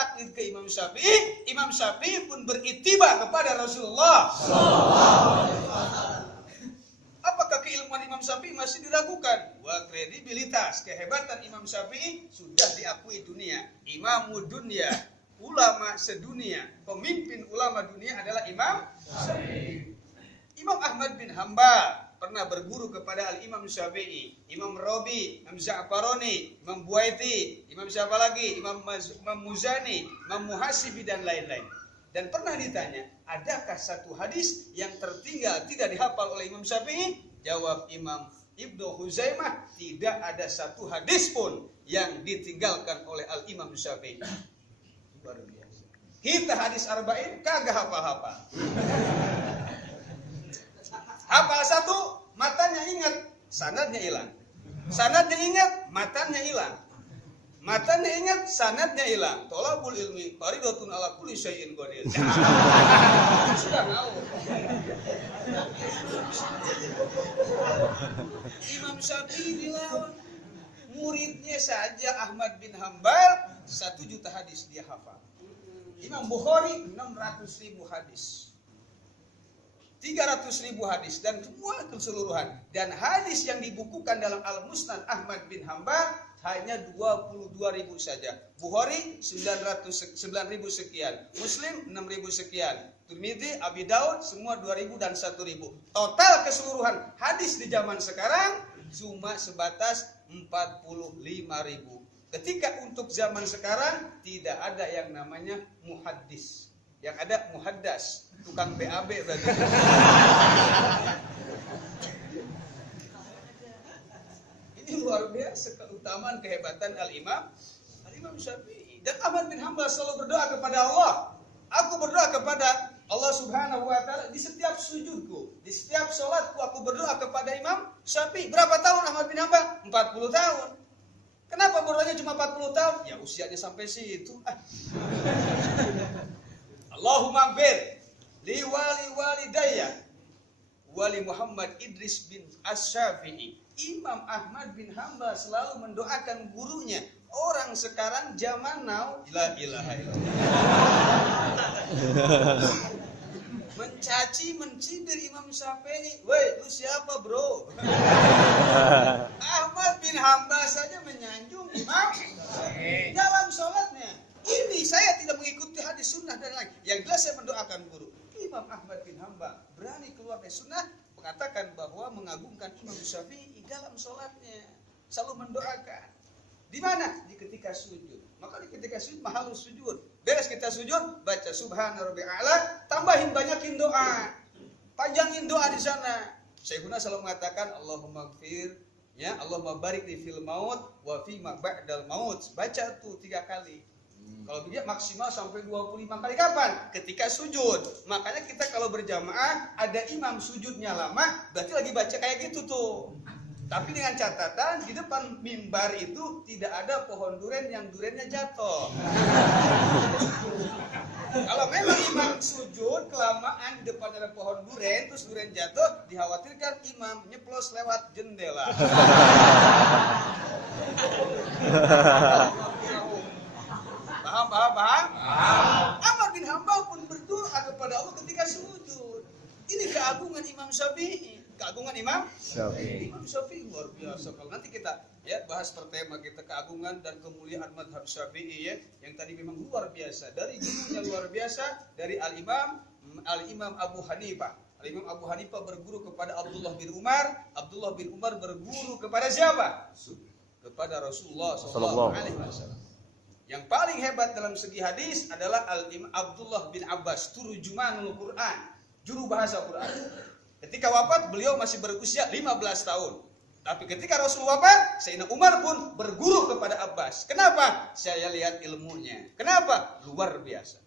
taklid ke Imam Syafi'i, Imam Syafi'i pun berittiba kepada Rasulullah. Apakah keilmuan Imam Syafi'i masih diragukan? Wah, kredibilitas, kehebatan Imam Syafi'i sudah diakui dunia. Imamud dunia, ulama sedunia, pemimpin ulama dunia adalah Imam Syafi'i. Imam Ahmad bin Hanbal pernah berguru kepada Al-Imam Syafi'i, Imam Rabi, Imam Za'faroni, Imam Buaiti, Imam siapa lagi? Imam Muzani, Imam Muhasibi dan lain-lain. Dan pernah ditanya, adakah satu hadis yang tertinggal tidak dihafal oleh Imam Syafi'i? Jawab Imam Ibnu Huzaimah, tidak ada satu hadis pun yang ditinggalkan oleh Al-Imam Syafi'i. Luar biasa. Kita hadis arba'in kagak hafal-hafal. Hafal satu, matanya ingat, sanadnya hilang. Sanadnya ingat, matanya hilang. Matanya ingat, sanadnya hilang. Thalabul ilmi faridatun ala kulli syai'in qadir. Sudah tahu. Imam Syafi'i dilawan. Muridnya saja Ahmad bin Hanbal 1 juta hadis dia hafal. Imam Bukhari 600.000 hadis. 300.000 hadis dan semua keseluruhan. Dan hadis yang dibukukan dalam Al-Musnad Ahmad bin Hanbal hanya 22.000 saja. Bukhari 9.000 sekian, Muslim 6.000 sekian, Tirmidzi, Abi Daud semua 2.000 dan 1.000. Total keseluruhan hadis di zaman sekarang cuma sebatas 45.000. Ketika untuk zaman sekarang tidak ada yang namanya muhaddis. Yang ada muhaddas, tukang BAB berarti. Ini luar biasa keutamaan kehebatan Al-Imam Syafi'i. Dan Ahmad bin Hanbal selalu berdoa kepada Allah. Aku berdoa kepada Allah Subhanahu wa taala di setiap sujudku, di setiap sholatku aku berdoa kepada Imam Syafi'i. Berapa tahun Ahmad bin Hanbal? 40 tahun. Kenapa berdoanya cuma 40 tahun? Ya usianya sampai situ. Allahumma gfir li walidayya wali Muhammad Idris bin Asy-Syafi'i. Imam Ahmad bin Hanbal selalu mendoakan gurunya. Orang sekarang zaman now la ilaha illallah. Mencaci, mencibir Imam Syafi'i. Woi, lu siapa, bro? Ahmad bin Hanbal saja menyanjung Imam Syafi'i dalam sholatnya. Ini saya tidak mengikuti hadis sunnah dan lain. Yang jelas saya mendoakan guru. Imam Ahmad bin Hanbal berani keluar dari sunnah, mengatakan bahwa mengagungkan Imam Syafi'i dalam sholatnya. Selalu mendoakan. Di mana? Di ketika sujud. Maka di ketika sujud, mahalus sujud. Beres kita sujud, baca Subhana Rabbil A'la, tambahin banyakin doa. Panjangin doa di sana. Syekhuna selalu mengatakan, Allahumma gfir, ya, Allahumma barik li fil maut, wa fi ma ba'dal maut. Baca tuh 3 kali. Kalau dia maksimal sampai 25 kali kapan? Ketika sujud. Makanya kita kalau berjamaah ada imam sujudnya lama, berarti lagi baca kayak gitu tuh. Tapi dengan catatan di depan mimbar itu tidak ada pohon duren yang durennya jatuh. Kalau memang imam sujud kelamaan di depan ada pohon duren terus duren jatuh, dikhawatirkan imam nyeplos lewat jendela. Paham? Ahmad bin Hanbal pun berdoa kepada Allah ketika sujud. Ini keagungan Imam Syafi'i. Keagungan Imam Syafi'i. Imam Syafi'i luar biasa. Kalau nanti kita ya bahas pertema kita keagungan dan kemuliaan mazhab Syafi'i ya, yang tadi memang luar biasa. Dari gurunya luar biasa, dari Al-Imam Abu Hanifah. Al-Imam Abu Hanifah berguru kepada Abdullah bin Umar. Abdullah bin Umar berguru kepada siapa? Kepada Rasulullah SAW. Yang paling hebat dalam segi hadis adalah Al-Imam Abdullah bin Abbas, turjumanul Quran, juru bahasa Quran. Ketika wafat beliau masih berusia 15 tahun. Tapi ketika Rasul wafat, Sayyidina Umar pun berguru kepada Abbas. Kenapa? Saya lihat ilmunya. Kenapa? Luar biasa.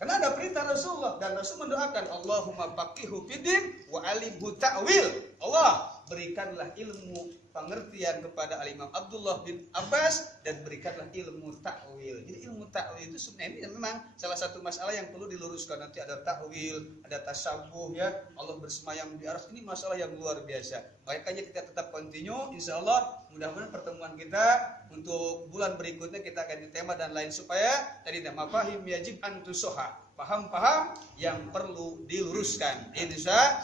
Karena ada perintah Rasulullah dan Rasul mendoakan Allahumma faqihu fiddin wa alimhu ta'wil. Allah berikanlah ilmu pengertian kepada Al-Imam Abdullah bin Abbas dan berikanlah ilmu ta'wil. Jadi ilmu ta'wil itu sebenarnya memang salah satu masalah yang perlu diluruskan. Nanti ada ta'wil, ada tasawuf ya. Allah bersemayam di arsy, ini masalah yang luar biasa. Makanya kita tetap continue insyaallah mudah-mudahan pertemuan kita untuk bulan berikutnya kita ganti tema dan lain supaya tadi tema fahim yajib antusoha, paham-paham yang perlu diluruskan. Insya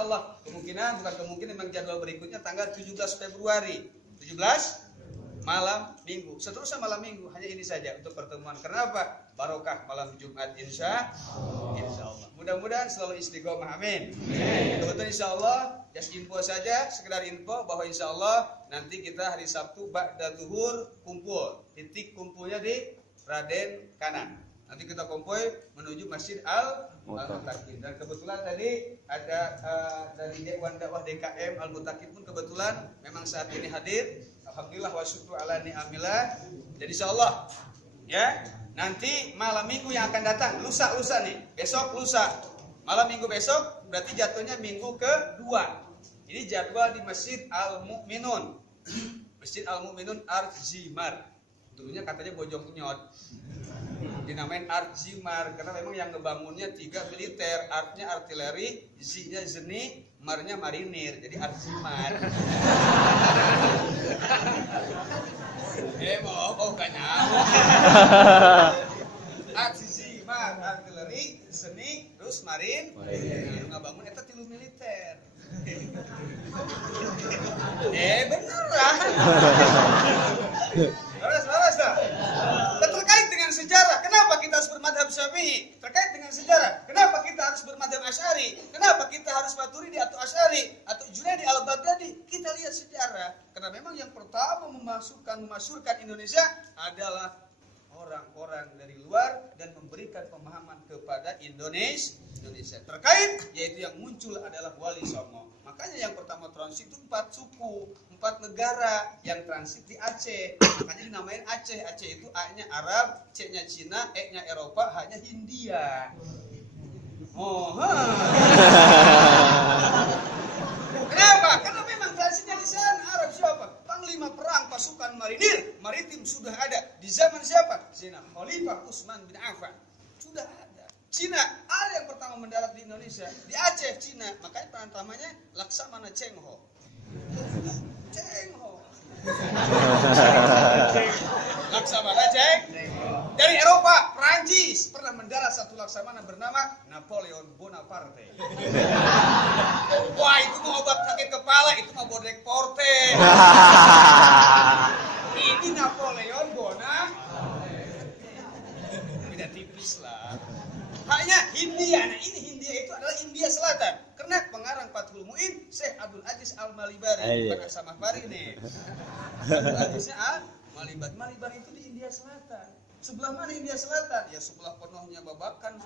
Allah kemungkinan bukan kemungkinan memang jadwal berikutnya tanggal 17 Februari 17 malam minggu. Seterusnya malam minggu hanya ini saja untuk pertemuan. Kenapa? Barokah malam Jumat insya Allah. Mudah-mudahan selalu istiqomah. Amin. Kebetulan insya Allah just info saja, sekedar info bahwa insya Allah nanti kita hari Sabtu ba'da zuhur kumpul. Titik kumpulnya di Raden Kanan. Nanti kita kumpul menuju Masjid Al-Mutakin. Dan kebetulan tadi ada dari Dewan Dakwah DKM Al-Mutakin pun kebetulan memang saat ini hadir. Alhamdulillah wa syukru ala ni'amillah. Jadi insyaallah ya, nanti malam minggu yang akan datang, lusa nih, besok lusa. Malam minggu besok berarti jatuhnya minggu kedua. Ini jadwal di Masjid Al-Mu'minun. Masjid Al-Mu'minun Arzimar. Dulunya katanya Bojong Nyot. Dinamain Arzimar karena memang yang ngebangunnya 3 militer, artnya artileri, Z-nya zeni, marnya marinir, jadi Arzimar. Mau kanya. Arzimar, artileri, zeni, terus marin. Ngebangun eta 3 militer. Beneran. Laras dah. Terkait dengan sejarah, kenapa kita harus bermadhab Syafi'i? Terkait dengan sejarah, kenapa kita harus bermadhab Asy'ari? Kenapa kita harus Maturidi atau Asy'ari atau Junaidi al-Baghdadi? Kita lihat sejarah. Karena memang yang pertama memasyurkan Indonesia adalah orang-orang dari luar dan memberikan pemahaman kepada Indonesia. Terkait yaitu yang muncul adalah Wali Songo. Makanya yang pertama transit itu 4 suku, 4 negara yang transit di Aceh. Makanya dinamain Aceh. Aceh itu A-nya Arab, C-nya Cina, E-nya Eropa, H-nya Hindia. Kenapa? Karena memang transitnya di sana. Arab siapa? Panglima perang pasukan marinir, maritim sudah ada. Di zaman siapa? Zainal Khalifah Utsman bin Affan. Sudah ada. Cina, ada yang pertama mendarat di Indonesia. Di Aceh, Cina. Makanya perantamanya Laksamana Cheng Ho. Laksamana Cheng. Dari Eropa, Prancis pernah mendarat satu laksamana bernama Napoleon Bonaparte. Wah, itu mau obat sakit kepala, itu mau bodek porte. Ini Napoleon Bonaparte. Beda tipis lah. Hanya Hindia. Nah, ini Hindia itu adalah India Selatan. Karena pengarang Fathul Mu'in Syekh Abdul Aziz Al-Malibari. Bukan sama Bari nih. Abdul Aziznya Al-Malibari. Malibari itu di India Selatan. Sebelah mana India Selatan? Ya sebelah penuhnya Babakan.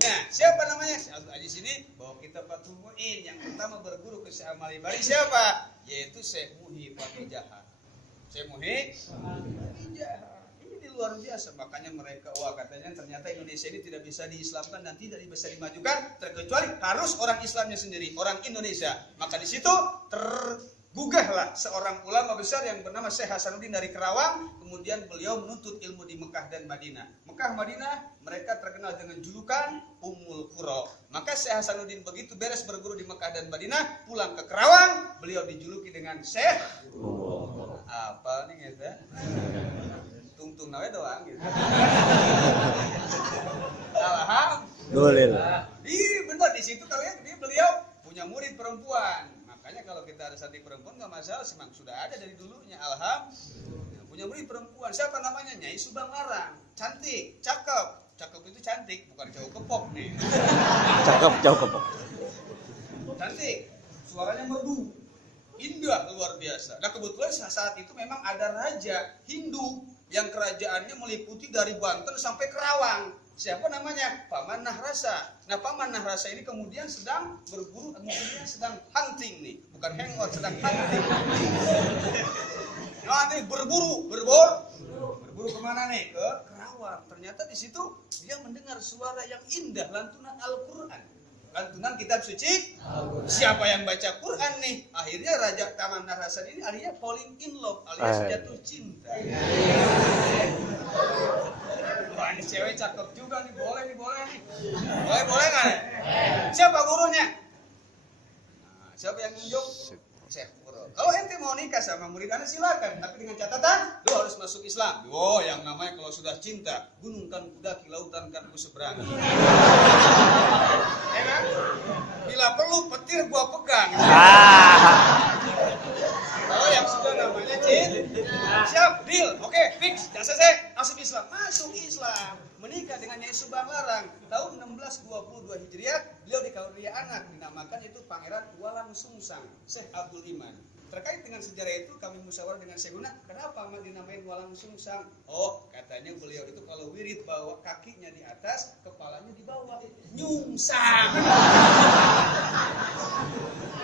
Nah, siapa namanya? Syekh Abdul Aziz ini bawa kita Fathul Mu'in. Yang pertama berguru ke Syekh Al-Malibari siapa? Yaitu Syekh Muhi Fatijah. Syekh Muhi Fatijah. Ini luar biasa. Makanya mereka, katanya ternyata Indonesia ini tidak bisa diislamkan dan tidak bisa dimajukan terkecuali harus orang Islamnya sendiri, orang Indonesia. Maka di situ tergugahlah seorang ulama besar yang bernama Syekh Hasanuddin dari Kerawang. Kemudian beliau menuntut ilmu di Mekah dan Madinah. Mekah, Madinah, mereka terkenal dengan julukan Ummul Qura. Maka Syekh Hasanuddin begitu beres berguru di Mekah dan Madinah, pulang ke Kerawang, beliau dijuluki dengan Syekh apa nih gitu. Tungtung nawe doang gitu. Alhamdulillah. Benar di situ kalian beliau punya murid perempuan. Makanya kalau kita ada santri perempuan nggak masalah, memang sudah ada dari dulunya. Alhamdulillah. Punya murid perempuan. Siapa namanya? Nyai Subang Larang. Cantik, cakep. Cakep itu cantik, bukan jauh kepok nih. Cakep jauh kepok. Cantik. Suaranya merdu. Indah luar biasa. Nah kebetulan saat itu memang ada raja Hindu yang kerajaannya meliputi dari Banten sampai Kerawang. Siapa namanya? Paman Nahrasa. Nah Paman Nahrasa ini kemudian sedang berburu, kemudian sedang hunting nih, bukan hangout, sedang hunting. Nah ini berburu kemana nih? Ke Kerawang. Ternyata di situ dia mendengar suara yang indah, lantunan Al-Quran. Lantunan kitab suci. Siapa yang baca Quran nih? Akhirnya Raja Paman Nahrasa ini akhirnya falling in love alias jatuh cinta. Wah, ini cewek cakep juga nih, boleh nih. Boleh nggak nih? Siapa gurunya? Nah, siapa yang nunjuk? Syekh Guru. Kalau ente mau nikah sama murid anak silakan, tapi dengan catatan lu harus masuk Islam. Oh, yang namanya kalau sudah cinta, gunung kan kudaki, lautan kan ku seberangi. Ya kan? Bila perlu petir gua pegang. Kalau yang sudah namanya cinta, siap, deal, oke, fix, jangan selesai, masuk Islam, menikah dengan Nyai Subang Larang tahun 1622 Hijriah. Beliau dikaruniai anak, dinamakan itu Pangeran Walang Sungsang, Syekh Abdul Iman. Terkait dengan sejarah itu kami musyawarah dengan Syekhuna, kenapa dinamain Walang Sungsang? Oh, katanya beliau itu kalau wirid bawa kakinya di atas, kepalanya di bawah, nyungsang.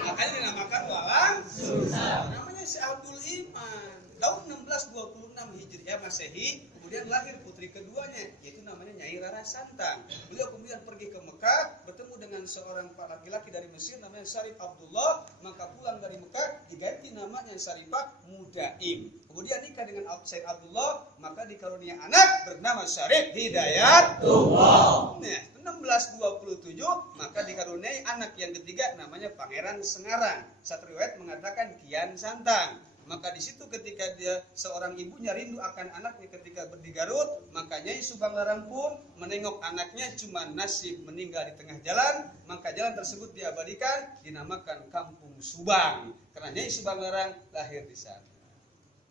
Makanya dinamakan Walang Sungsang. Namanya Syekh Abdul Iman. Tahun 1626 Hijriah Masehi, kemudian lahir putri keduanya, yaitu namanya Nyai Rara Santang. Beliau kemudian pergi ke Mekah, bertemu dengan seorang laki-laki dari Mesir namanya Syarif Abdullah, maka pulang dari Mekah diganti namanya Syarifah Mudaim. Kemudian nikah dengan Syarif Abdullah, maka dikarunia anak bernama Syarif Hidayatullah. Nah, 1627 maka dikaruniai anak yang ketiga namanya Pangeran Sengarang. Satu riwayat mengatakan Kian Santang. Maka di situ ketika dia seorang ibunya rindu akan anaknya ketika di Garut, makanya Subang Larang pun menengok anaknya cuma nasib meninggal di tengah jalan, maka jalan tersebut diabadikan dinamakan Kampung Subang karena Nyai Subang Larang lahir di sana.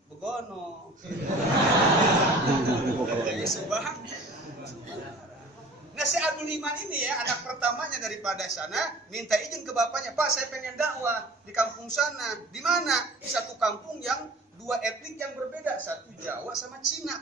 Begono. Nyai Subang. Nah, si Abdul Iman ini ya, anak pertamanya daripada sana, minta izin ke bapaknya, Pak, saya pengen dakwah di kampung sana. Di mana? Di satu kampung yang dua etnik yang berbeda, satu Jawa sama Cina.